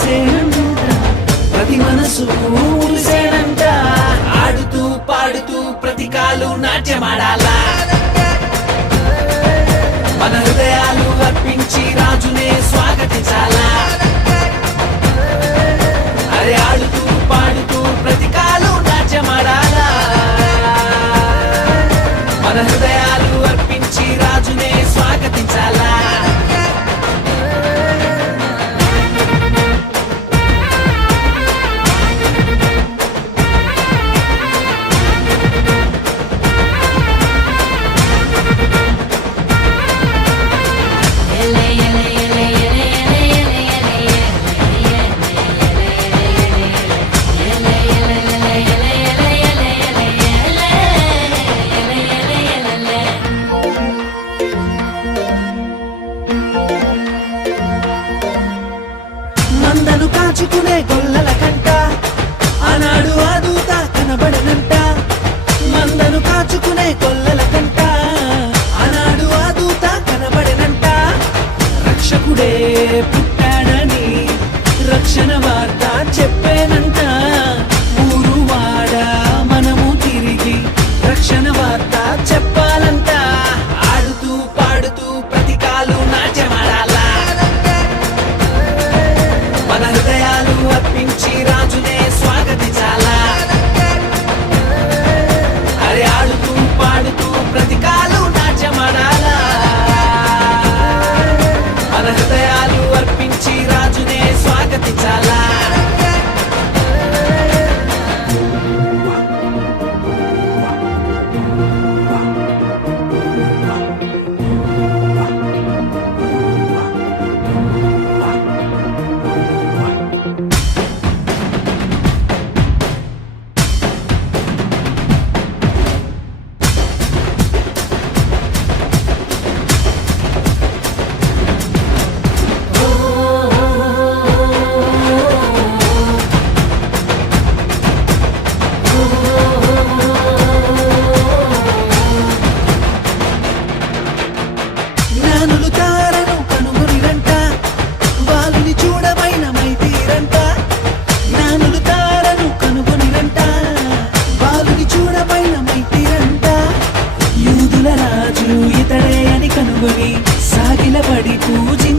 కురిసేనంట, ప్రతి మనసు ఊరిసేనంట. ఆడుతూ పాడుతూ ప్రతి కాలు నాట్యమాడాలా, మన హృదయాలు అర్పించి రాజునే స్వాగతించాలా. అరే ఆడుతూ పాడుతూ ప్రతి కాలు నాట్యమాడాలా, మన హృదయాలు అర్పించి రాజునే స్వాగతించాలా. మందను కాచుకునే గొల్లల కంట ఆనాడు ఆ దూత కనబడనంట. మందను కాచుకునే గొల్లల కంట ఆనాడు ఆ దూత కనబడనంట. రక్షకుడే పుట్టాడని రక్షణ వార్త చెప్పేనంట. ఊరు వాడ మనము తిరిగి రక్షణ వార్త చెప్పాలంట. ఆడుతూ పాడుతూ ప్రతి కాలు నాట్యమాడాలా, మన హృదయాలు అర్పించి రాజునే స్వాగతించాలా. అరే ఆడుతూ పాడుతూ ప్రతి కాలు నాట్యమాడాలా, మన హృదయాలు అర్పించి రాజునే స్వాగతించాలా. జ్ఞానులు తారను కనుగొనిరంట, బాలుని చూడమైన మైతీరంట. జ్ఞానులు తారను కనుగొనిరంట, బాలుని చూడమైన మైతీరంట. యూదుల రాజు ఇతడే అని కనుగొని సాగిలపడి పూజి